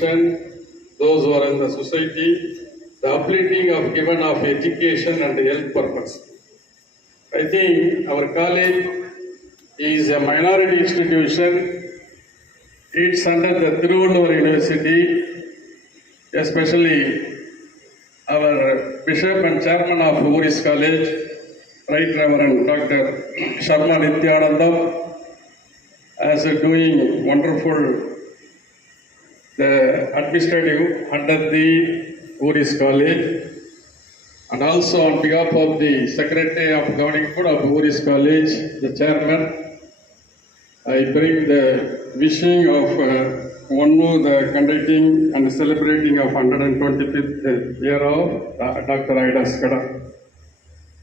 population, those who are in the society, the uplifting of given of education and health purpose. I think our college is a minority institution. It's under the Vellore University, especially our Bishop and Chairman of Vellore College, Right Reverend Dr. Sharma Nityanandam, as doing wonderful the administrative under the Vellore College, and also on behalf of the Secretary of Governing Board of Vellore College, the Chairman, I bring the wishing of one more the conducting and celebrating of 125th year of Dr. Ida Scudder.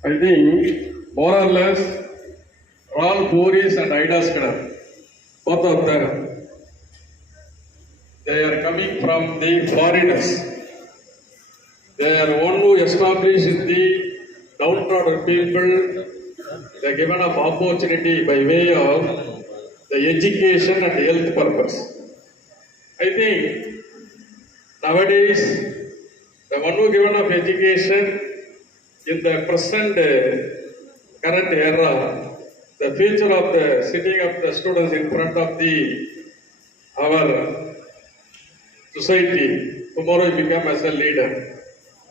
I think more or less all Vellore and Ida Scudder, both of them, they are coming from the foreigners. They are one who established the downtrodden people, they are given of opportunity by way of the education and health purpose. I think nowadays the one who given of education in the present current era, the future of the sitting of the students in front of our society, tomorrow become as a leader.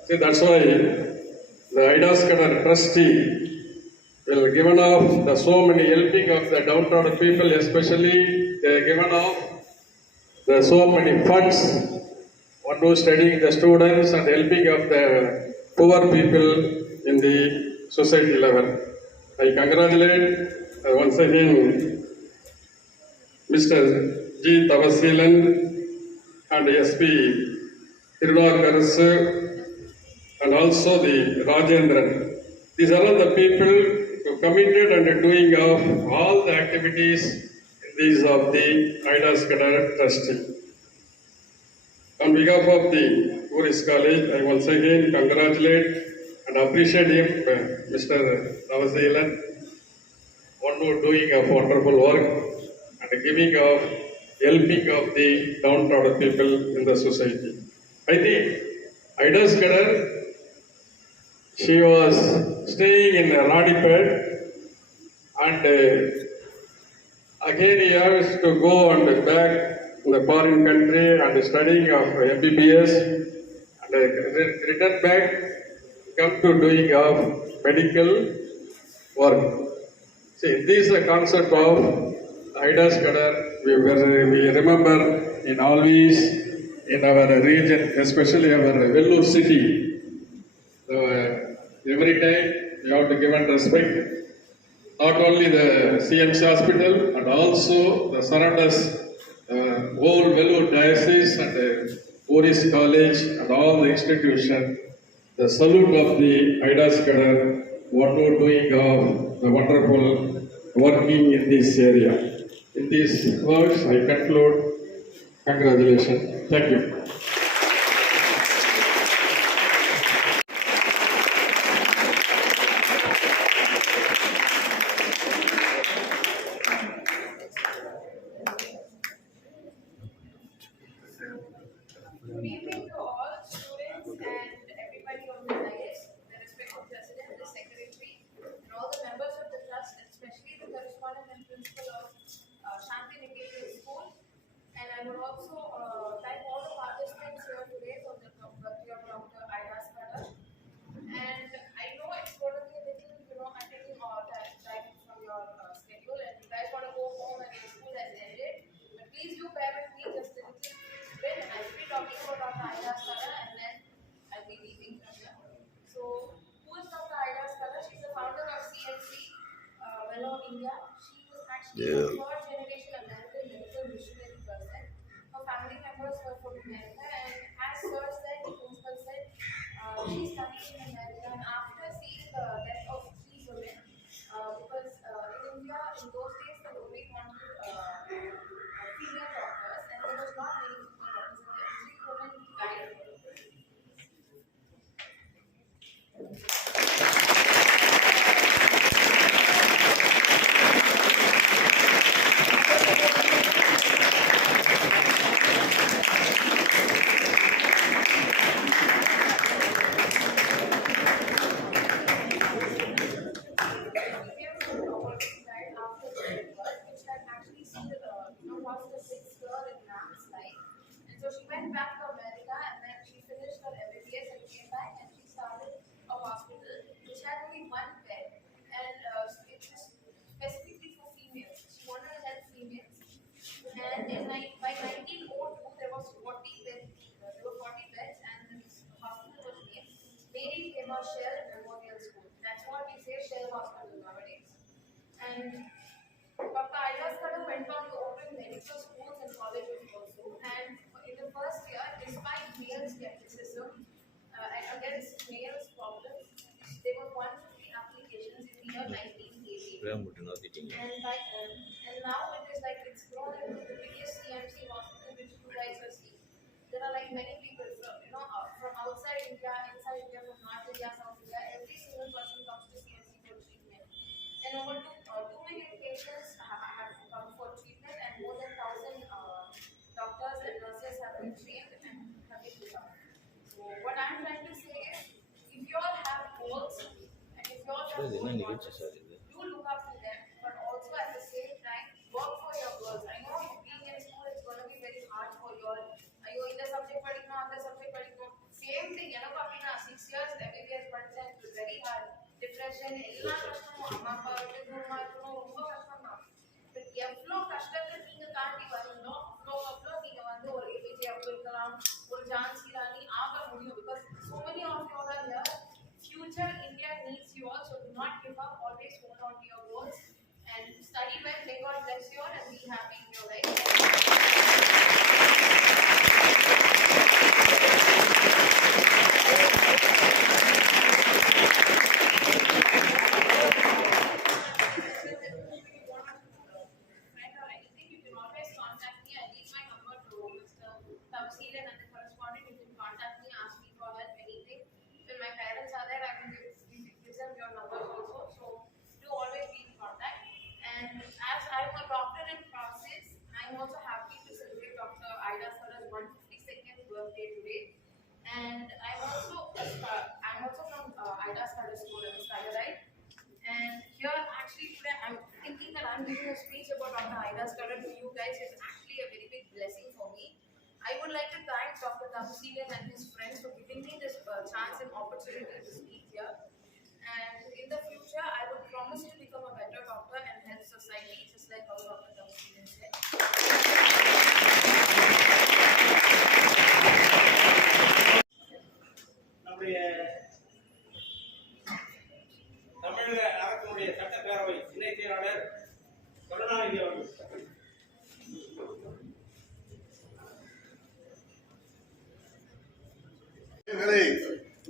See, that's why the Ida Scudder trustee will given off the so many helping of the downtrodden people, especially they are given off the so many funds, one who studying the students and helping of the poor people in the society level. I congratulate once again Mr. G. Tavasilan and SP Tirunakar and also the Rajendran. These are all the people who committed and doing of all the activities these of the Ida Scudder trustee. On behalf of the Vellore College, I once again congratulate and appreciate him, Mr. Navasilan, one who doing a wonderful work and giving of helping of the downtrodden people in the society. I think Ida Scudder, she was staying in Radipet and again he has to go and back in the foreign country and studying of MBBS and return back, come to doing of medical work. See, this is the concept of Ida Scudder. We remember in always in our region, especially our Vellore city. Every time we have to give and respect not only the CMC hospital and also the surroundings, whole Vellore diocese and Vellore College and all the institutions. The salute of the Ida Scudder, one who doing of the wonderful working in this area. In these words, I conclude. Congratulations. Thank you. Good evening to all students and everybody on the dais, the respective president, the secretary, and all the members of the trust, especially the correspondent and principal of Shanti Niketan School. And I would also thank all the participants here today for the birthday of Dr. Ida Scudder. And I know it's going to be a little, I'm taking time from your schedule, and you guys want to go home and your school has ended. But please do bear with me just a little bit, and I'll be talking about Dr. Ida Scudder, and then I'll be leaving from here. So, who is Dr. Ida Scudder? She's the founder of CMC Vellore, India. She was actually a third generation American medical missionary person. Her family members were from America, and as Sir said, the principal said, she studied in America, and after seeing the death of three women, because in India in those days they only wanted female doctors, and there was not many female doctors, and the three women died. Shell Memorial School. That's what we say, Shell Hospital nowadays. And Dr. Aida Scudder went on to open medical schools and colleges also. And in the first year, despite male skepticism and against males' problems, there were 150 applications in the year 1980. And now it is like it's grown into the biggest CMC hospital which you guys have seen. There are like many people from outside India, inside India, from North India, South India. Every single person comes to CMC for treatment. And over 2 million patients have come for treatment, and more than 1,000 doctors and nurses have been trained and have been become. So what I'm trying to say is, if you all have goals and if you all have goals, do look up to them, but also at the same time work for your goals. I know being in school is going to be very hard for you all. Ayo, in the subject padikno, other subject padikno. Same thing, 6 years MBBS படிச்சேன், it was very hard. Depression, எல்லா கஷ்டமும் அம்மா அப்பா விட்டு தூரமா இருக்கணும், ரொம்ப கஷ்டம் தான். பட் எவ்வளோ கஷ்டத்தை நீங்க தாண்டி வரீங்களோ அவ்வளோ நீங்க வந்து ஒரு ஏபிஜே அப்துல் கலாம், ஒரு ஜான்சி ராணி ஆக முடியும். Because so many of you all are here. Future India needs you all, so do not give up. Always hold on to your goals and study well. May God bless you all and be happy in your life. I'm also happy to celebrate Dr. Aida Scudder's 152nd birthday today, and I'm also from Aida Scudder School in Scudder, right? And here actually today I'm thinking that I'm giving a speech about Dr. Aida Scudder to you guys. It's actually a very big blessing for me. I would like to thank Dr. Tamsilan and his friends for giving me this chance and opportunity to speak here. And in the future, I would promise to become a better doctor and help society, just like how Dr. Tamsilan said. நம்முடைய தமிழக அரசினுடைய சட்டப்பேரவை இணை செயலாளர் கருணாநிதி அவர்கள்.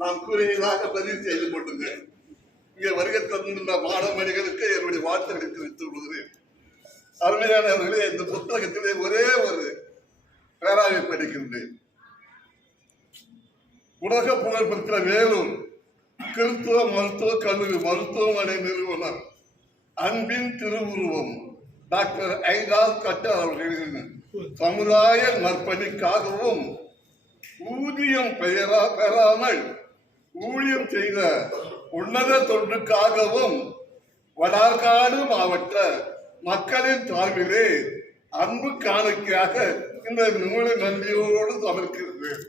நாம் கூறியதாக பதிவு செய்து கொள்ளுங்கள். இங்கே வருகை தந்துள்ள மாணவர்களுக்கு என்னுடைய வாழ்த்துக்களை தெரிவித்துக் கொள்கிறேன். அருமையானவர்களே, இந்த புத்தகத்திலே ஒரே ஒரு பேராவை படிக்கின்றேன். உலக புகழ் பெற்ற வேலூர் கிறிஸ்துவ மருத்துவ கல்லூரி மருத்துவமனை நிறுவனர் அன்பின் திருவுருவம் டாக்டர் ஐடா ஸ்கட்டர் அவர்களின் சமுதாய நற்பணிக்காகவும் ஊதியம் பெறாமல் ஊழியம் செய்த உன்னத தொண்டுக்காகவும் வடார்காடு மாவட்ட மக்களின் சார்பிலே அன்பு காணிக்கையாக இந்த நூலை நன்றியோடு சமர்ப்பிக்கிறேன்.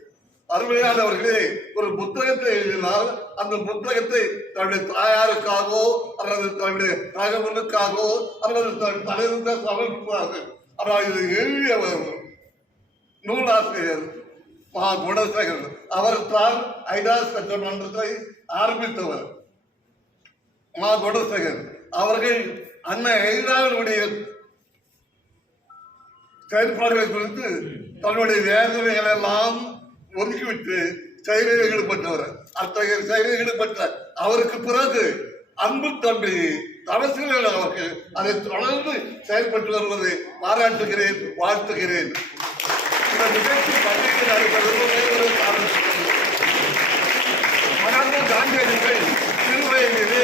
அருமையானவர்களே, ஒரு புத்தகத்தை எழுதினால் அந்த புத்தகத்தை தன்னுடைய தாயாருக்காகவோ அல்லது தன்னுடைய தகவலுக்காகவோ அல்லது தன் தலைவருக்க சமர்ப்பிப்பார்கள். ஆனால் இதை எழுதியவர் நூலாசிரியர் மா குணசேகர். அவர் தான் ஐடா ஸ்கட்டர் மன்றத்தை ஆரம்பித்தவர். மா குணசேகர் அவர்கள் அன்னை ஐடாவினுடைய செயல்பாடுகளை குறித்து தன்னுடைய வேதனைகள் எல்லாம் ஒதுக்கிவிட்டு செயலில் ஈடுபட்டவர். அத்தகைய செயலில் ஈடுபட்ட அவருக்கு பிறகு அன்பு தம்பி தவசிகள் அவர்கள் அதை தொடர்ந்து செயல்பட்டு வருவதை பாராட்டுகிறேன், வாழ்த்துகிறேன். இந்த நிகழ்ச்சி பள்ளியில் நடைபெறுவது காந்தியடிகள் திருவயதிலே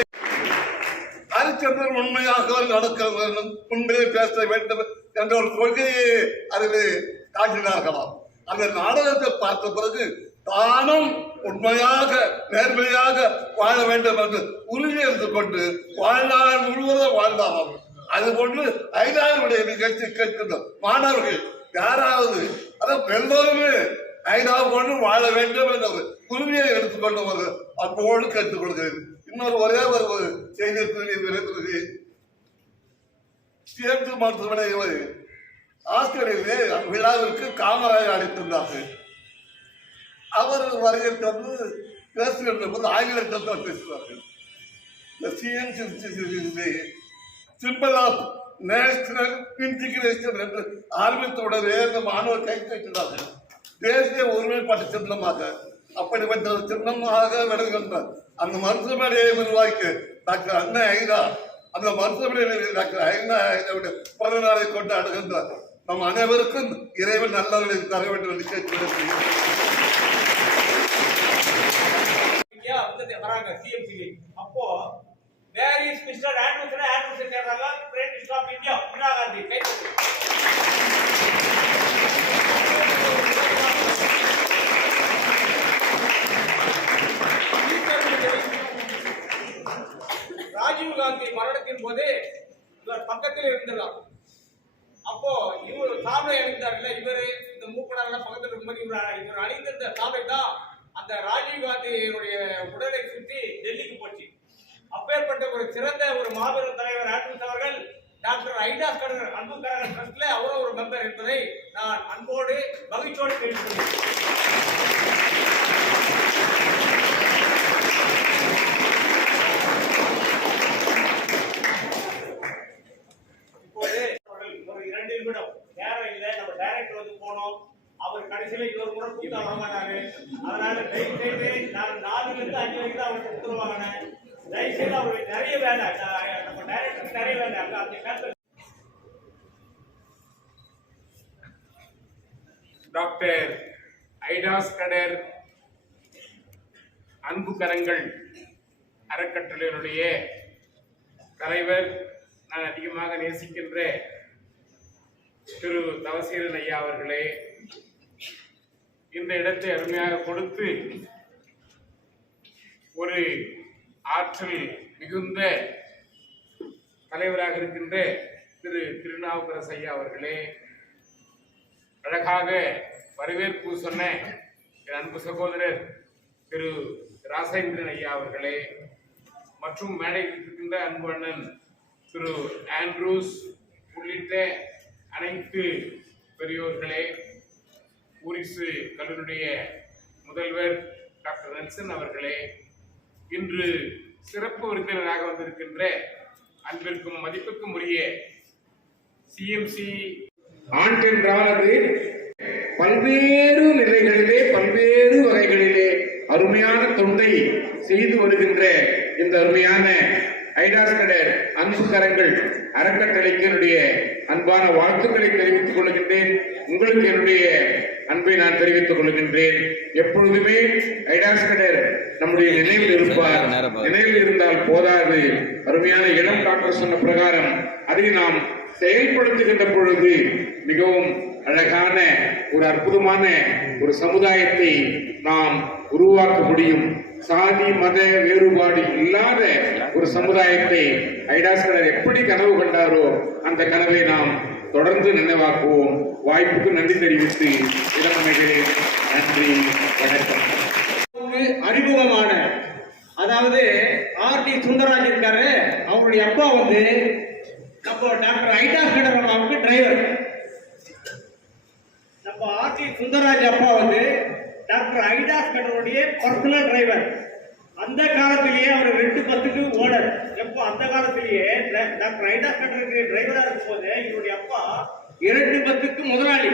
ஹரிச்சந்திரன் உண்மையாக நடக்க வேண்டும், உண்மையை பேச வேண்டும் என்ற ஒரு கொள்கையை அதிலே காட்டினார்களாம். அந்த நாடகத்தை பார்த்த பிறகு தானும் உண்மையாக நேர்மையாக வாழ வேண்டும் என்று உறுதி எடுத்துக் கொண்டு வாழ்நாள் முழுவதும் வாழ்ந்தார்கள். அதுபோன்று ஐடாவுடைய நிகழ்ச்சி கேட்கின்ற மாணவர்கள் யாராவது எல்லோருமே ஐடா போன்று வாழ வேண்டும் என்ற உறுதியை எடுத்துக்கொண்டு அன்போடு கேட்டுக் கொள்கிறேன். இன்னொரு ஒரே ஒரு செய்தியை கூறி சிஎம்சி மருத்துவமனை ஆஸ்திரேலியாவிலே விழாவிற்கு காமராஜர் அளித்திருந்தார்கள். அவர் வருகை தந்து பேசுகின்ற போது ஆங்கிலத்தில் தான் பேசுவார்கள். The CMC simple of national integration என்று ஆரம்பித்தவுடனே இந்த மாணவர் கை வைக்கிறார்கள். தேசிய ஒருமைப்பாட்டு சின்னமாக அப்படிப்பட்ட சின்னமாக விளங்குகின்ற அந்த மருத்துவமனையை உருவாக்கி டாக்டர் அண்ணா ஐயா, அந்த மருத்துவமனையில் டாக்டர் அண்ணா ஐயாவுடைய பிறந்த நாளை கொண்டாடுகின்றார். நம் அனைவருக்கும் இறைவன் நல்லவர்களை தர வேண்டும் என்று கேட்கிறேன். வராங்க சிஎம்சி. அப்போ where is Mr Andrews Andrews கேட்றாங்க. Prime minister of India Indira Gandhi கை ராஜீவ் காந்தி மரணத்தின் போது இவர் பக்கத்தில் இருந்தார். அப்போ இவர் சாலை அணிந்தார்ல, இவரு இந்த மூப்பனாரெல்லாம் பக்கத்தில் இருக்கும்போது இவர் அணிந்திருந்த சாலை தான் அந்த ராஜீவ் காந்தியினுடைய உடலை சுற்றி டெல்லிக்கு போச்சு. அப்பேற்பட்ட ஒரு சிறந்த ஒரு மாபெரும் தலைவர் ஆண்ட்ரூஸ் அவர்கள் டாக்டர் ஐடா ஸ்கடர் அன்புக்கரகன் ட்ரஸ்ட்ல அவரும் ஒரு மெம்பர் என்பதை நான் அன்போடு மகிழ்ச்சியோடு தெரிவித்துள்ளேன். இப்போது ஒரு 2 நிமிடம் நேரம் இல்லை, நம்ம டைரக்டர் வந்து போனோம். அவர் கடைசியில இன்னொரு முறை கூட்டா வர மாட்டாரு. அதனால தயவு செய்து நான் 4 லிருந்து 5 வரைக்கும் தான் அவருக்கு கொடுத்துருவாங்க. தயவு செய்து அவருக்கு நிறைய வேலை, நம்ம டைரக்டருக்கு நிறைய வேலை. அந்த டாக்டர் ஐடா ஸ்கடர் அன்பு கரங்கள் அறக்கட்டளையினுடைய தலைவர், நான் அதிகமாக நேசிக்கின்ற திரு தவசீரன் ஐயா அவர்களே, இந்த இடத்தை அருமையாக கொடுத்து ஒரு ஆற்றல் மிகுந்த தலைவராக இருக்கின்ற திரு திருநாவுக்கரசு ஐயா அவர்களே, அழகாக வரவேற்பு சொன்ன என் அன்பு சகோதரர் திரு ராசேந்திரன் ஐயா அவர்களே, மற்றும் மேடையில் இருக்கின்ற அன்பு அண்ணன் திரு ஆண்ட்ரூஸ் உள்ளிட்ட அனைத்து பெரியோர்களே, ஊரிசு கல்லூரியுடைய முதல்வர் டாக்டர் நெல்சன் அவர்களே, இன்று சிறப்பு விருந்தினராக வந்திருக்கின்ற அன்பிற்கும் மதிப்புக்கும் உரிய சிஎம்சி ஆண்டென்றால் அது பல்வேறு நிலைகளிலே பல்வேறு வகைகளிலே அருமையான தொண்டை செய்து வருகின்ற இந்த அருமையான ஐடா ஸ்கடர் அன்பு கரங்கள் அறக்கட்டளைக்கு என்னுடைய அன்பான வாழ்த்துக்களை தெரிவித்துக் கொள்கின்றேன். உங்களுக்கு என்னுடைய அன்பை நான் தெரிவித்துக் கொள்கின்றேன். எப்பொழுதுமே ஐடா ஸ்கடர் நம்முடைய நினைவில் இருப்பார். நினைவில் இருந்தால் போதாது, அருமையான இளம் டாக்டர் சொன்ன பிரகாரம் அதை நாம் செயல்படுத்துகின்ற பொழுது மிகவும் அழகான ஒரு அற்புதமான ஒரு சமுதாயத்தை நாம் உருவாக்க முடியும். சாதி மத வேறுபாடு இல்லாத ஒரு சமுதாயத்தை ஐடா ஸ்கடர் எப்படி கனவு கண்டாரோ அந்த கனவை நாம் தொடர்ந்து நினைவாக்குவோம். வாய்ப்புக்கு நன்றி தெரிவித்து இளமமைகிறேன். நன்றி, வணக்கம். அறிமுகமான அதாவது ஆர் டி சுந்தரராஜ் இருக்காரு, அவருடைய அப்பா வந்து நம்ம டாக்டர் ஐடா ஸ்கடர் அம்மாவுக்கு டிரைவர். நம்ம ஆர் டி சுந்தரராஜ் அப்பா வந்து டாக்டர் ஐடா ஸ்கடருடைய பர்சனல் டிரைவர். அந்த காலத்திலேயே அவர் 210க்கு ஓனர். எப்போ அந்த காலத்திலேயே டாக்டர் ஐடா ஸ்கடருக்கு டிரைவரா இருக்கும் போது இவருடைய அப்பா 210க்கு முதலாளி.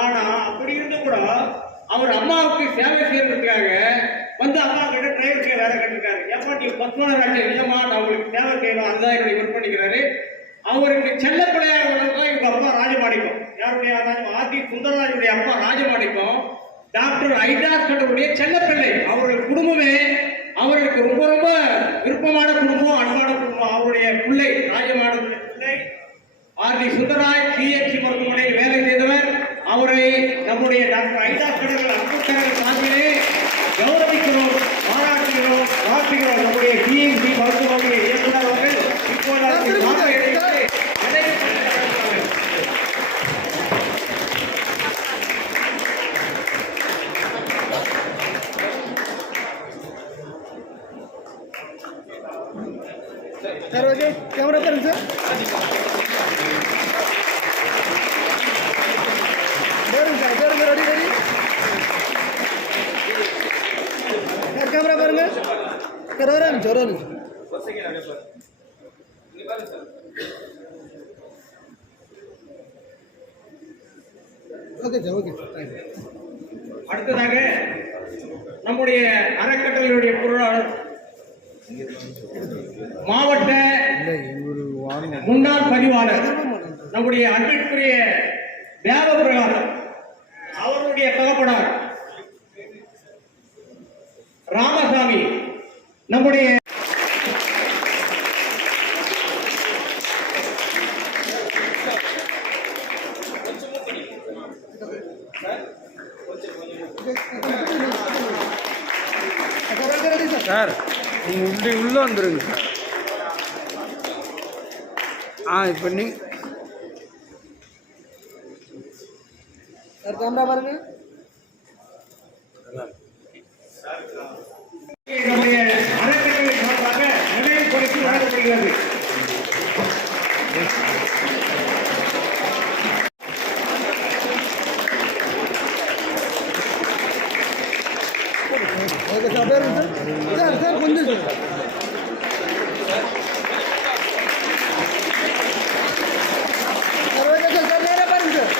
ஆனா அப்படி இருந்த கூட அவர் அம்மாவுக்கு சேவை செய்யறதுக்காக வந்து அம்மா கிட்ட டிரைவருக்கு வேலை கட்டிருக்காரு. எப்பா நீ பர்சனல் ஆச்சு இல்லம்மா, நான் உங்களுக்கு சேவை செய்யணும், அதுதான் என்னுடைய விற்பனைக்கிறாரு. அவருக்கு செல்ல பிள்ளையாக உள்ளதுதான் இவங்க அப்பா ராஜமாணிக்கம். யாருடைய ஆர் டி சுந்தரராஜுடைய அப்பா ராஜமாணிக்கம் டாக்டர் ஐடா ஸ்கடருடைய செல்லப்பிள்ளை. அவருடைய குடும்பமே அவருக்கு ரொம்ப ரொம்ப விருப்பமான குடும்பம், அன்பான குடும்பம். அவருடைய பிள்ளை ராஜமாணிக்க பிள்ளை ஆர் டி சுந்தரராஜ் சிஎம்சி மருத்துவமனையில் வேலை செய்தவர். அவரை நம்முடைய டாக்டர் ஐடா ஸ்கடர் அன்புக்கரகன் சார்பிலே கௌரவிக்கிறோம், பாராட்டுகிறோம், வாழ்த்துகிறோம். நம்முடைய சிஎம்சி மருத்துவமனை இயக்குநர் அவர்கள் இப்போது सर ओके कैमरा पर सर रेडी रेडी கேமரா பாருங்க சார் ஒரு நிமிஷம் ஓகே சார் ஓகே தேங்க்யூ. அடுத்ததாக நம்முடைய அறக்கட்டளையுடைய பொருளாளர் மாவட்ட முன்னாள் பதிவாளர் நம்முடைய அன்பிற்குரிய தேவபிரகாசம் அவருடைய தகப்பனார் ராமசாமி நம்முடைய சார் நீங்கள் உள்ளே வந்துடுங்க சார். இப்போ நீ சார் கேமரா பாருங்க நம்முடைய அறக்கட்டளை சார்பாக நினைவு பரிசு வழங்கப்படுகிறது. ஓகே சார் பாருங்க சார் சார் கொஞ்சம் sir sir okay sir sir நேராக பாருங்க சார்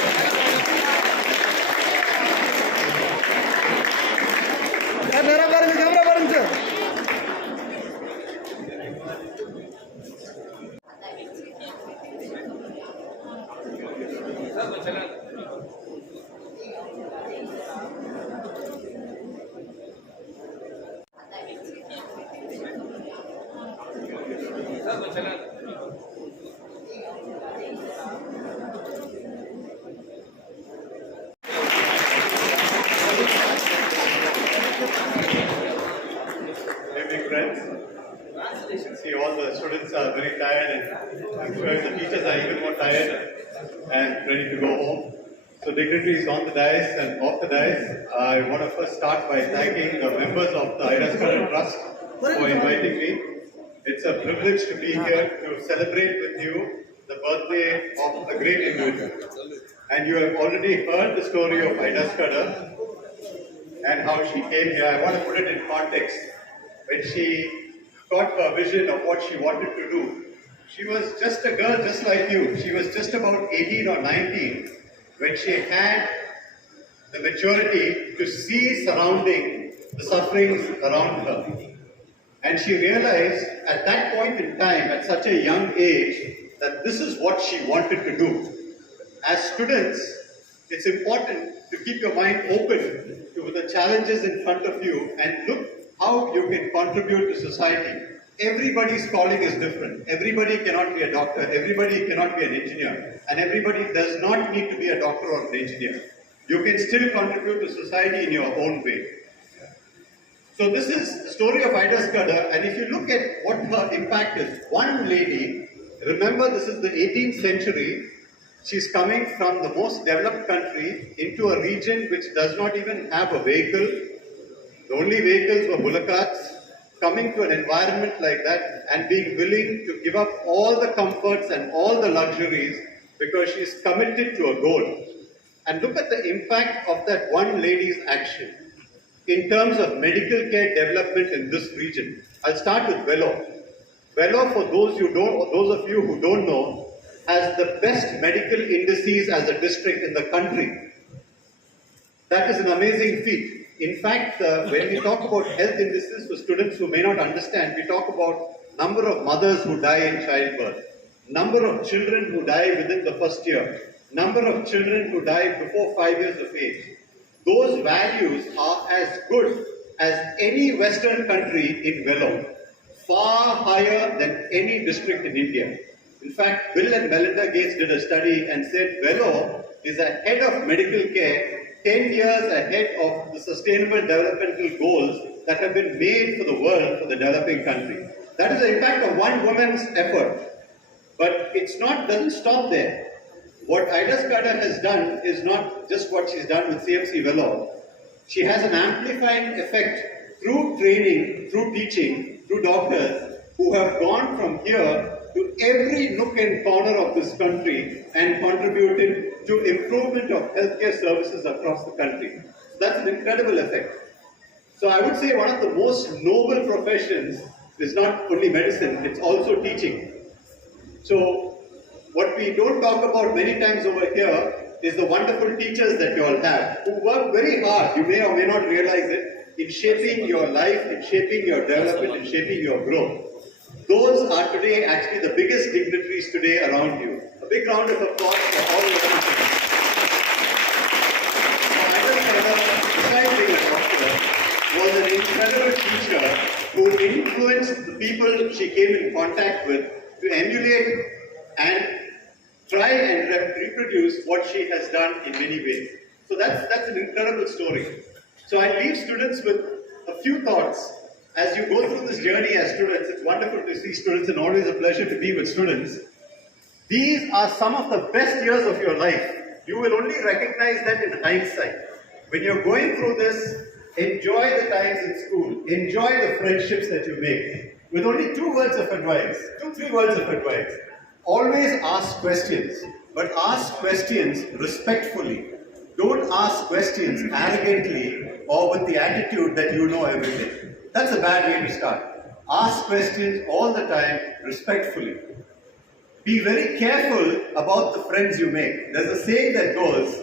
சார் நேராக பாருங்க கேமரா பாருங்க sir Evening, friends. See, all the students are very tired, and I'm sure the teachers are even more tired and ready to go home. So, dignitaries on the dais and off the dais, I want to first start by thanking the members of the Ida Scudder Trust for inviting me. It's a privilege to be here to celebrate with you the birthday of a great individual. And you have already heard the story of Ida Scudder and how she came here. I want to put it in context. When she got her vision of what she wanted to do, she was just a girl just like you. She was just about 18 or 19 when she had the maturity to see surrounding the sufferings around her. And she realized at that point in time, at such a young age, that this is what she wanted to do. As students, it's important to keep your mind open to the challenges in front of you and look how you can contribute to society. Everybody's calling is different. Everybody cannot be a doctor, everybody cannot be an engineer, and everybody does not need to be a doctor or an engineer. You can still contribute to society in your own way. So this is the story of Ida Scudder, and if you look at what her impact is, one lady, remember this is the 18th century, she's coming from the most developed country into a region which does not even have a vehicle. The only vehicles were bullock carts, coming to an environment like that and being willing to give up all the comforts and all the luxuries because she's committed to a goal. And look at the impact of that one lady's action in terms of medical care development in this region. I'll start with Vellore. Vellore, for those of you who don't know, has the best medical indices as a district in the country. That is an amazing feat. In fact, when we talk about health indices for students who may not understand, we talk about number of mothers who die in childbirth, number of children who die within the first year, number of children who die before 5 years of age. Those values are as good as any Western country in Vellore, far higher than any district in India. In fact, Bill and Melinda Gates did a study and said Vellore is ahead of medical care 10 years ahead of the sustainable developmental goals that have been made for the world, for the developing country. That is the impact of one woman's effort. But doesn't stop there. What Ida Scudder has done is not just what she's done with CMC Vellore. She has an amplifying effect through training, through teaching, through doctors who have gone from here to every nook and corner of this country and contributed to improvement of healthcare services across the country. That's an incredible effect. So I would say one of the most noble professions is not only medicine, it's also teaching. So what we don't talk about many times over here is the wonderful teachers that you all have, who work very hard, you may or may not realize it, in shaping your life, in shaping your development, in shaping your growth. Those are today actually the biggest dignitaries today around you. A big round of applause for all of them. Besides being a doctor, was an incredible teacher who influenced the people she came in contact with to emulate and try and reproduce what she has done in many ways. So that's an incredible story. So I leave students with a few thoughts. As you go through this journey as students, it's wonderful to see students and always a pleasure to be with students. These are some of the best years of your life. You will only recognize that in hindsight. When you're going through this, enjoy the times in school. Enjoy the friendships that you make. With only 3 words of advice. Always ask questions, but ask questions respectfully. Don't ask questions arrogantly or with the attitude that you know everything. That's a bad way to start. Ask questions all the time respectfully. Be very careful about the friends you make. There's a saying that goes,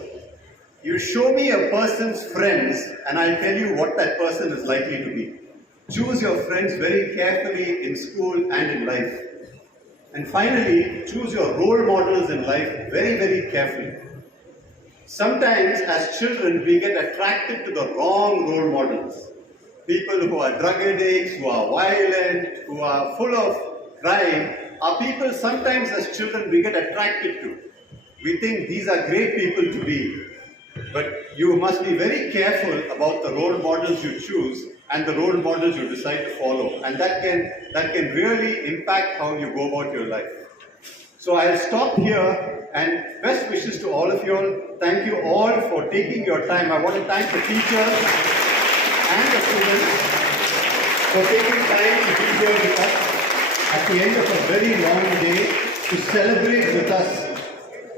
you show me a person's friends and I'll tell you what that person is likely to be. Choose your friends very carefully in school and in life. And finally, choose your role models in life very, very carefully. Sometimes as children, we get attracted to the wrong role models. People who are drug addicts, who are violent, who are full of crime, are people sometimes as children we get attracted to. We think these are great people to be. But you must be very careful about the role models you choose and the role models you decide to follow. And that can really impact how you go about your life. So I'll stop here and best wishes to all of you all. Thank you all for taking your time. I want to thank the teachers and the students for taking time to be here with us at the end of a very long day to celebrate with us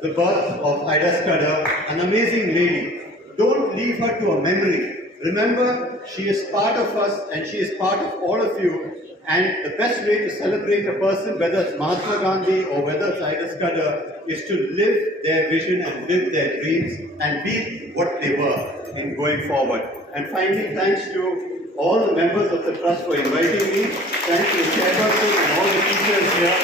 the birth of Ida Scudder, an amazing lady. Don't leave her to a memory. Remember, she is part of us and she is part of all of you. And the best way to celebrate a person, whether it's Mahatma Gandhi or whether it's Ida Scudder, is to live their vision and live their dreams and be what they were in going forward. And finally, thanks to all the members of the trust for inviting me. Thanks to the chairperson and all the teachers here.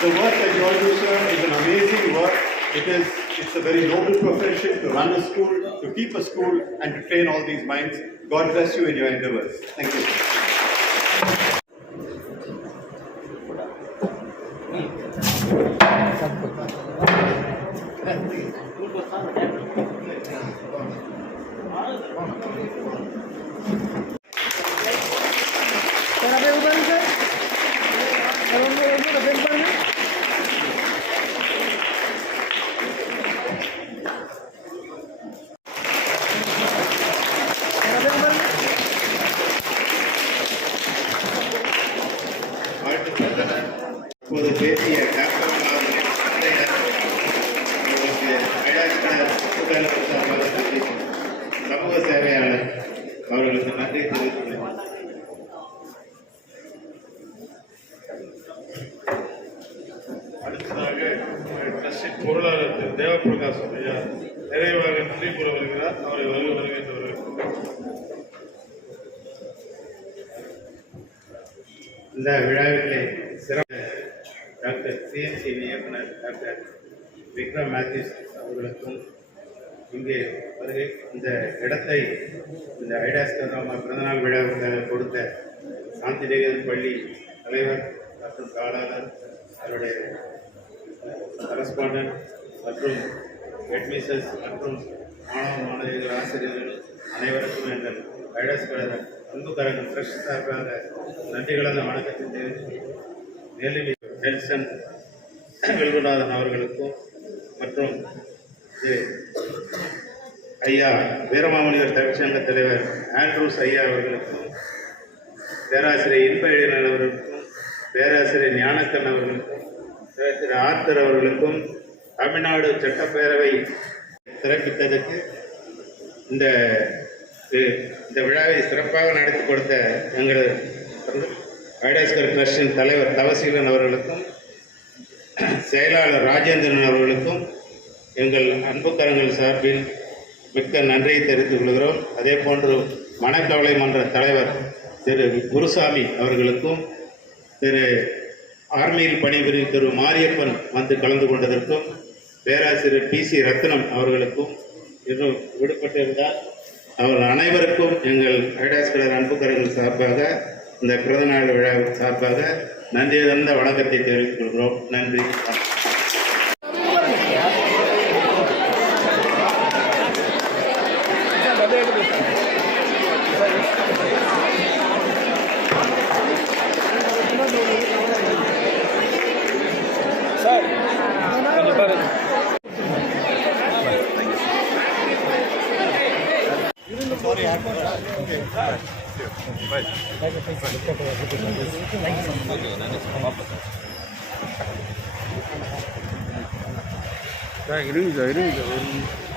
The work that you all do, sir, is an amazing work. It's a very noble profession to run a school, to keep a school, and to train all these minds. God bless you in your endeavors. Thank you. Sir, abe ubarin sir. Sir, abe ubarin. இப்போது பேசிய டாக்டர் சமூக சேவையாளர் அவர்களுக்கு நன்றி தெரிவித்துள்ளேன். அடுத்ததாக ட்ரஸ்டின் பொருளாளர் திரு தேவபிரகாஷ் ஐயா நிறைவாக நன்றி கூற வருகிறார். அவரை வருகின்றவர்கள் இந்த விழாவிலே சிறப்பு டாக்டர் சிஎம்சி இயக்குனர் டாக்டர் விக்ரம் மேத்யூஸ் அவர்களுக்கும் இங்கே வருகை இந்த இடத்தை இந்த ஐடாஸ் கதராமா பிறந்தநாள் விழாவுக்காக கொடுத்த சாந்தி நிகேதன் பள்ளி தலைவர் மற்றும் காலாளர் அவருடைய கரஸ்பாண்டன்ட் மற்றும் ஹெட்மிஸ்டர்ஸ் மற்றும் மாணவ மாணவிகள் ஆசிரியர்கள் அனைவருக்கும் எங்கள் ஐடாஸ் கதர் அன்பு கரகம் ட்ரஸ்ட் சார்பாக நன்றி கலந்த வணக்கத்தை தெரிவித்து மேலும் நெல்சன் வில்குநாதன் அவர்களுக்கும் மற்றும் ஐயா வீரமாமுனிவர் தமிழ்ச்சங்க தலைவர் ஆண்ட்ரூஸ் ஐயா அவர்களுக்கும் பேராசிரியர் இன்ப எழிலன் அவர்களுக்கும் பேராசிரியர் ஞானக்கன் அவர்களுக்கும் பேராசிரியர் ஆர்த்தர் அவர்களுக்கும் தமிழ்நாடு சட்டப்பேரவை சிறப்பித்ததற்கு இந்த இந்த விழாவை சிறப்பாக நடத்தி கொடுத்த எங்கள் ஐடாஸ்கர் ட்ரஸ்டின் தலைவர் தவசீலன் அவர்களுக்கும் செயலாளர் ராஜேந்திரன் அவர்களுக்கும் எங்கள் அன்புக்கரங்கள் சார்பில் மிக்க நன்றியை தெரிவித்துக் கொள்கிறோம். அதே போன்று மனக்கவலை மன்ற தலைவர் திரு குருசாமி அவர்களுக்கும் திரு ஆர்மியில் பணிபுரியும் திரு மாரியப்பன் வந்து கலந்து கொண்டதற்கும் பேராசிரியர் PC ரத்னம் அவர்களுக்கும் இன்னும் விடுபட்டிருந்தால் அவர் அனைவருக்கும் எங்கள் ஐடாஸ்கர் அன்புக்கரங்கள் சார்பாக இந்த பிறந்தநாள் விழா சார்பாக நன்றி தந்த வணக்கத்தை தெரிவித்துக் கொள்கிறோம். நன்றி. சார் கொஞ்சம் பாருங்க. இருங்க சார் இருங்க சார்.